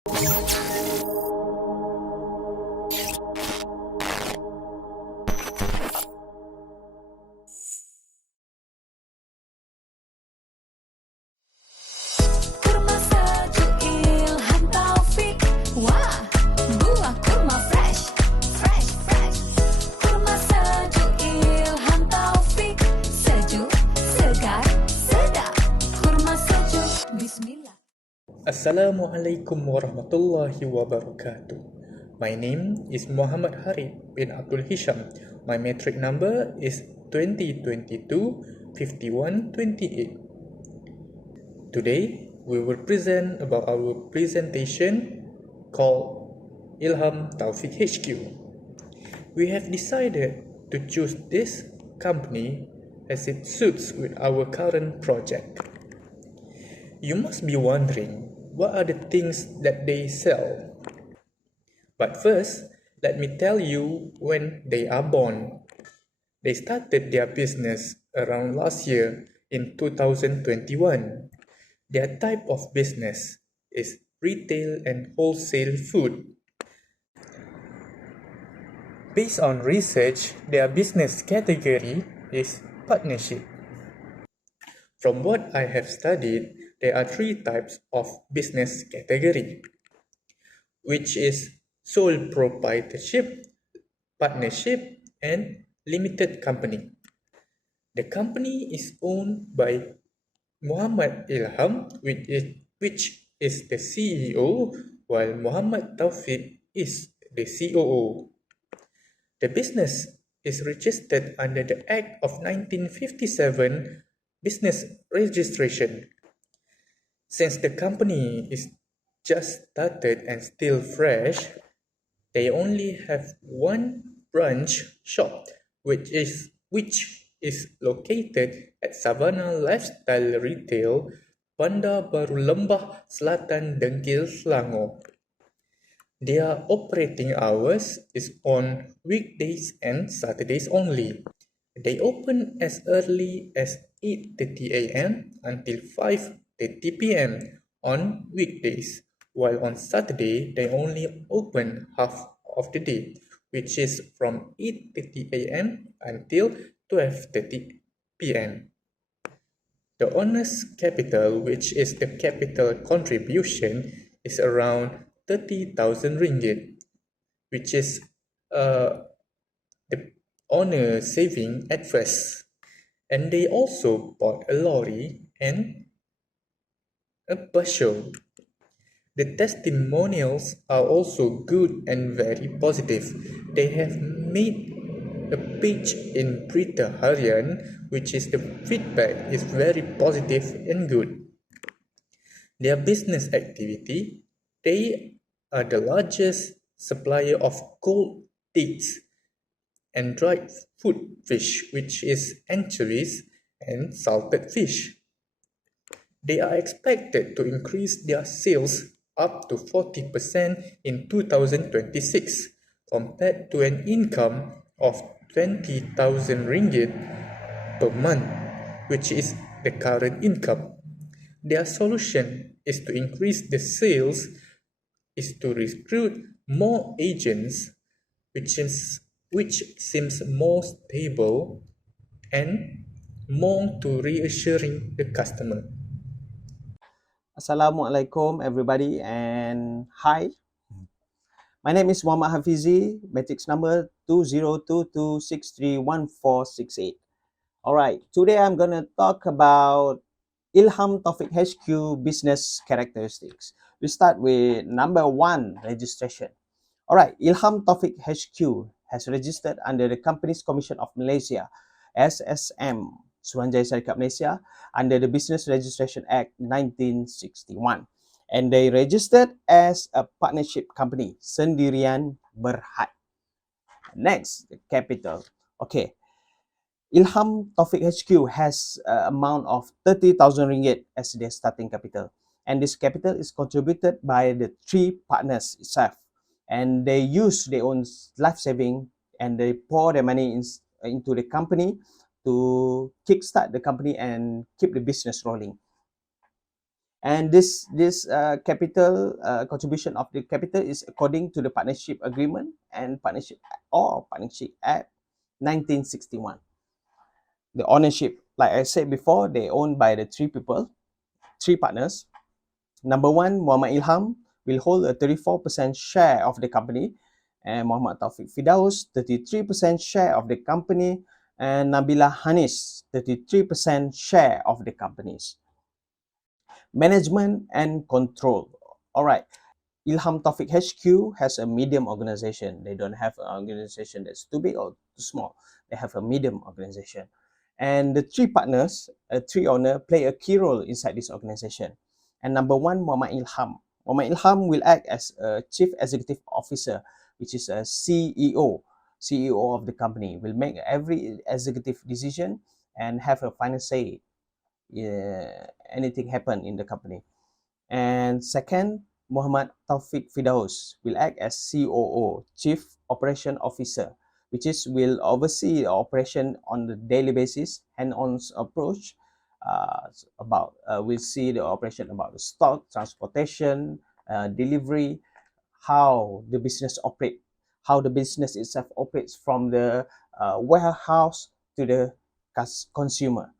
Kurma sejuk Ilhamtaufiq. Wah, buah kurma fresh, fresh, fresh. Kurma sejuk Ilhamtaufiq. Sejuk, segar, sedap. Kurma sejuk. Bismillah. Assalamualaikum warahmatullahi wabarakatuh. My name is Muhammad Harith bin Abdul Hisham. My metric number is 2022-5128. Today, we will present about our presentation called Ilhamtaufiq.hq. We have decided to choose this company as it suits with our current project. You must be wondering, what are the things that they sell? But first, let me tell you when they are born. They started their business around last year in 2021. Their type of business is retail and wholesale food. Based on research, their business category is partnership. From what I have studied, there are three types of business category, which is sole proprietorship, partnership, and limited company. The company is owned by Muhammad Ilham, which is the CEO, while Muhammad Taufiq is the COO. The business is registered under the Act of 1957 Business Registration. Since the company is just started and still fresh, they only have one branch shop, which is located at Savannah Lifestyle Retail, Bandar Baru Lembah Selatan, Dengkil, Selangor. Their operating hours is on weekdays and Saturdays only. They open as early as 8:30 a.m. until 5:30 p.m. on weekdays, while on Saturday they only open half of the day, which is from 8:30 a.m. until 12:30 p.m. The owner's capital, which is the capital contribution, is around 30,000 ringgit, which is the owner saving at first. And they also bought a lorry and a bus show. The testimonials are also good and very positive. They have made a page in Berita Harian, which is the feedback is very positive and good. Their business activity, they are the largest supplier of cold dates and dried food fish, which is anchovies and salted fish. They are expected to increase their sales up to 40% in 2026 compared to an income of 20,000 ringgit per month, which is the current income. Their solution is to increase the sales, is to recruit more agents, which seems more stable and more to reassuring the customer. Assalamualaikum everybody and hi. My name is Muhammad Hafizee, matrix number 2022631468. Alright, today I'm gonna talk about Ilhamtaufiq.hq business characteristics. We start with number 1, registration. Alright, Ilhamtaufiq.hq has registered under the Companies Commission of Malaysia, SSM, Suruhanjaya Syarikat Malaysia, under the Business Registration Act 1961. And they registered as a partnership company, Sendirian Berhad. Next, the capital. Okay, Ilhamtaufiq.hq has an amount of 30,000 ringgit as their starting capital. And this capital is contributed by the 3 partners itself. And they use their own life saving and they pour their money into the company to kickstart the company and keep the business rolling. And this capital contribution of the capital is according to the partnership agreement and partnership act 1961. The ownership, like I said before, they owned by the three partners. Number one, Muhammad Ilham will hold a 34% share of the company, and Muhammad Taufik Firdaus 33% share of the company, and Nabila Hanis 33% share of the companies. Management and control. All right. Ilhamtaufiq.hq has a medium organization. They don't have an organization that's too big or too small. They have a medium organization. And the three partners, three owners, play a key role inside this organization. And number one, Muhammad Ilham. Muhammad Ilham will act as a chief executive officer, which is a CEO of the company, will make every executive decision and have a final say anything happen in the company. And second, Muhammad Taufik Firdaus will act as COO, Chief Operation Officer, which is will oversee the operation on the daily basis, hand-on approach. We'll see the operation about the stock, transportation, delivery, how the business operate, how the business itself operates from the warehouse to the consumer.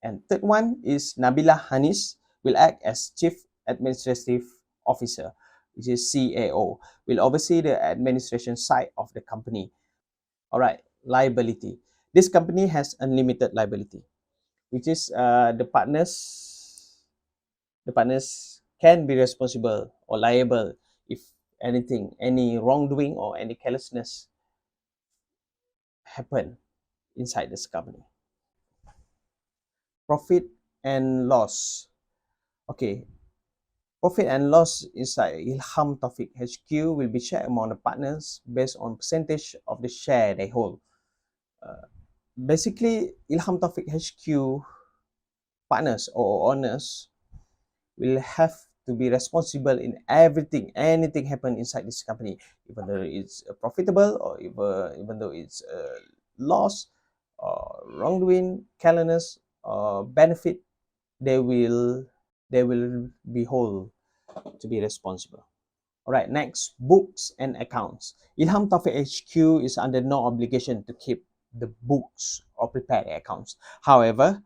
And third one is Nabila Hanis will act as Chief Administrative Officer, which is CAO, will oversee the administration side of the company. All right, liability. This company has unlimited liability, which is the partners can be responsible or liable if anything, any wrongdoing or any carelessness happen inside this company. Profit and loss. Okay, profit and loss inside Ilhamtaufiq.hq will be shared among the partners based on percentage of the share they hold. Basically, Ilhamtaufiq.hq partners or owners will have to be responsible in anything happen inside this company, even though it's profitable or even though it's loss or wrongdoing, carelessness or benefit, they will be whole to be responsible. All right, next, books and accounts. Ilhamtaufiq.hq is under no obligation to keep the books or prepare the accounts. However,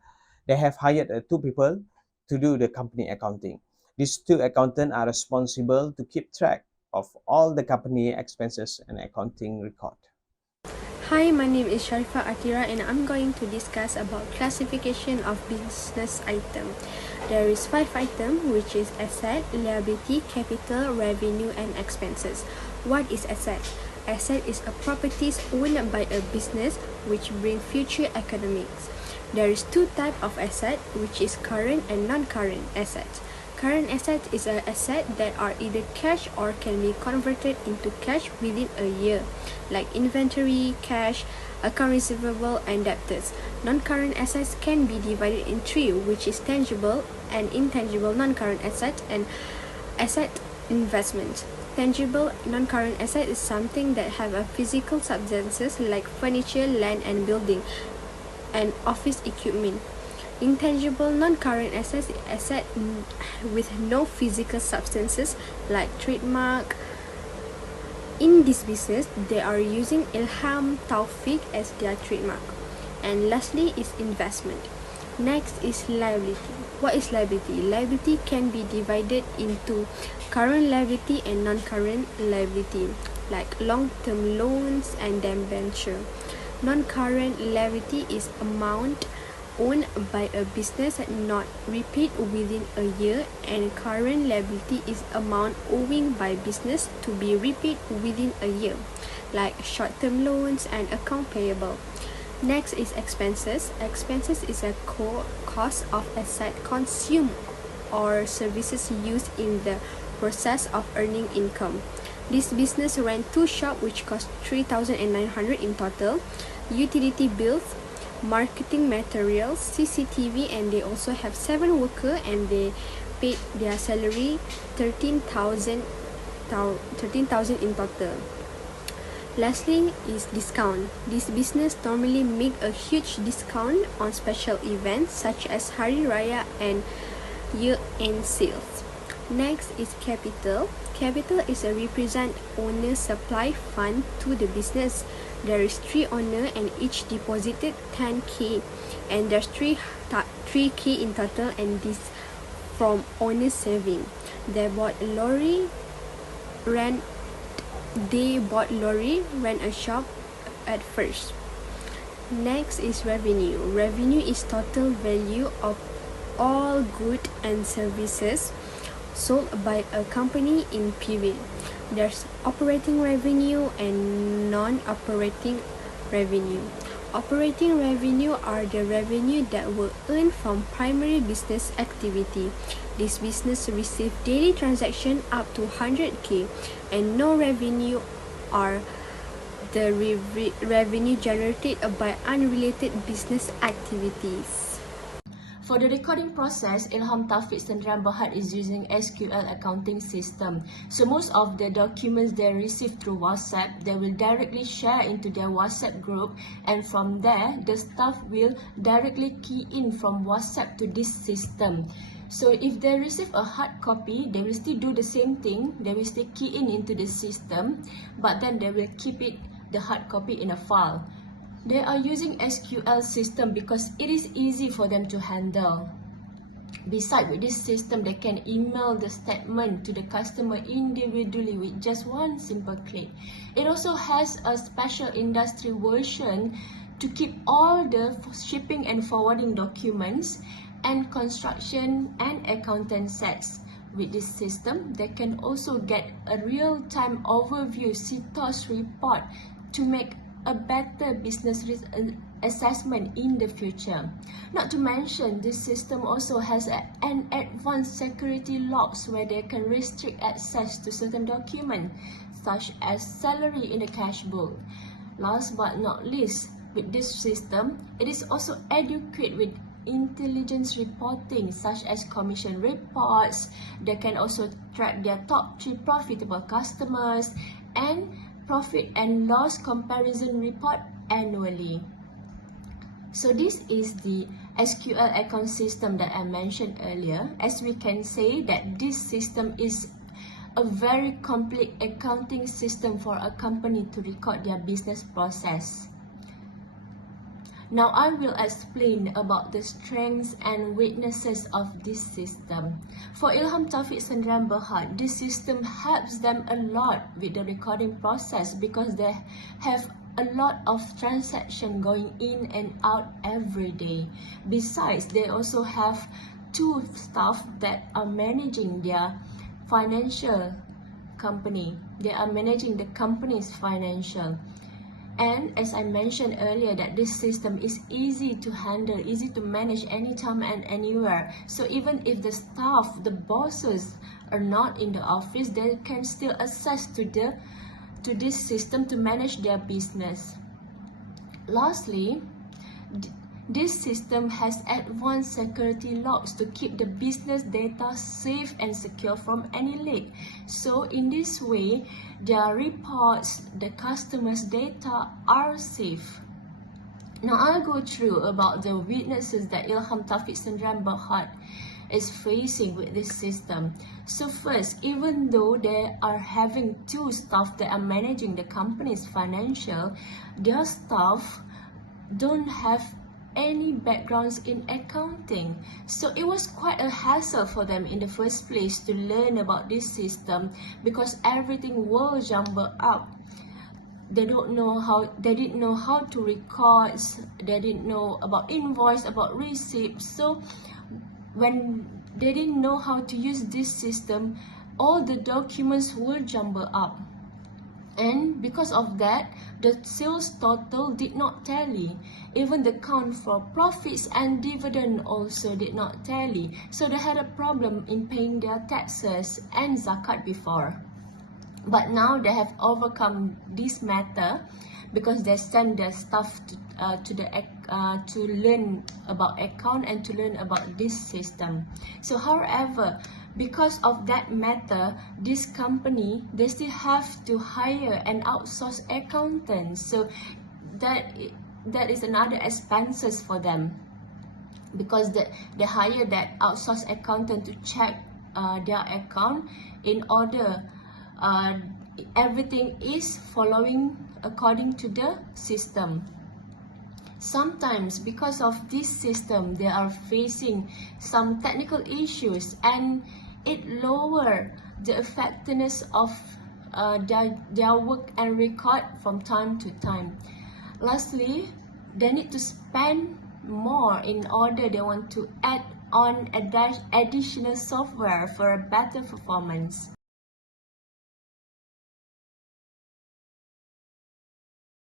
they have hired two people to do the company accounting. These two accountants are responsible to keep track of all the company expenses and accounting record. Hi, my name is Sharifah Atirah and I'm going to discuss about classification of business item. There is 5 items, which is asset, liability, capital, revenue and expenses. What is asset? Asset is a properties owned by a business which bring future economics. There is 2 types of asset, which is current and non-current asset. Current asset is an asset that are either cash or can be converted into cash within a year, like inventory, cash, account receivable, and debtors. Non-current assets can be divided in 3, which is tangible and intangible non-current asset and asset investment. Tangible non-current asset is something that have a physical substances like furniture, land, and building, and office equipment. Intangible non-current assets is asset with no physical substances like trademark. In this business, they are using Ilhamtaufiq as their trademark. And lastly is investment. Next is liability. What is liability? Liability can be divided into current liability and non-current liability, like long-term loans and debenture. Non-current liability is amount owned by a business not repaid within a year, and current liability is amount owing by business to be repaid within a year, like short-term loans and account payable. Next is expenses. Expenses is a cost of asset consumed or services used in the process of earning income. This business ran 2 shops which cost 3,900 in total, utility bills, marketing materials, CCTV, and they also have 7 workers and they paid their salary 13,000 in total. Lastly is discount. This business normally make a huge discount on special events such as Hari Raya and year-end sales. Next is capital. Capital is a represent owner supply fund to the business. There is 3 owner and each deposited 10k, and there's 3k in total, and this from owner saving. They bought lorry, rent a shop at first. Next is revenue. Revenue is total value of all goods and services sold by a company in period. There's operating revenue and non-operating revenue. Operating revenue are the revenue that were earned from primary business activity. This business receive daily transaction up to 100k, and no revenue are the revenue generated by unrelated business activities. For the recording process, Ilhamtaufiq is using SQL accounting system. So most of the documents they receive through WhatsApp, they will directly share into their WhatsApp group, and from there, the staff will directly key in from WhatsApp to this system. So if they receive a hard copy, they will still do the same thing. They will still key in into the system, but then they will keep the hard copy in a file. They are using SQL system because it is easy for them to handle. Besides, with this system, they can email the statement to the customer individually with just one simple click. It also has a special industry version to keep all the shipping and forwarding documents and construction and accountant sets. With this system, they can also get a real-time overview CTOS report to make a better business risk assessment in the future. Not to mention, this system also has an advanced security locks where they can restrict access to certain documents, such as salary in the cash book. Last but not least, with this system, it is also adequate with intelligence reporting, such as commission reports. They can also track their top 3 profitable customers and profit and loss comparison report annually. So this is the SQL account system that I mentioned earlier. As we can say that this system is a very complete accounting system for a company to record their business process. Now I will explain about the strengths and weaknesses of this system. For Ilhamtaufiq, this system helps them a lot with the recording process because they have a lot of transaction going in and out every day. Besides, they also have 2 staff that are managing their financial company. They are managing the company's financial. And as I mentioned earlier, that this system is easy to handle, easy to manage anytime and anywhere. So even if the staff, the bosses are not in the office, they can still access to this system to manage their business. Lastly, this system has advanced security locks to keep the business data safe and secure from any leak. So in this way, their reports, the customers' data are safe. Now I'll go through about the weaknesses that Ilhamtaufiq is facing with this system. So first, even though they are having 2 staff that are managing the company's financial, their staff don't have any backgrounds in accounting. So it was quite a hassle for them in the first place to learn about this system because everything was jumbled up. They didn't know how to record, they didn't know about invoice, about receipts. So when they didn't know how to use this system, all the documents were jumbled up. And because of that, the sales total did not tally. Even the count for profits and dividend also did not tally. So they had a problem in paying their taxes and zakat before. But now they have overcome this matter because they send their staff to learn about account and to learn about this system. So however, because of that matter, this company, they still have to hire an outsourced accountant. So that is another expenses for them. because they hire that outsourced accountant to check their account in order everything is following according to the system. Sometimes because of this system, they are facing some technical issues and it lower the effectiveness of their work and record from time to time. Lastly, they need to spend more in order they want to add on additional software for a better performance.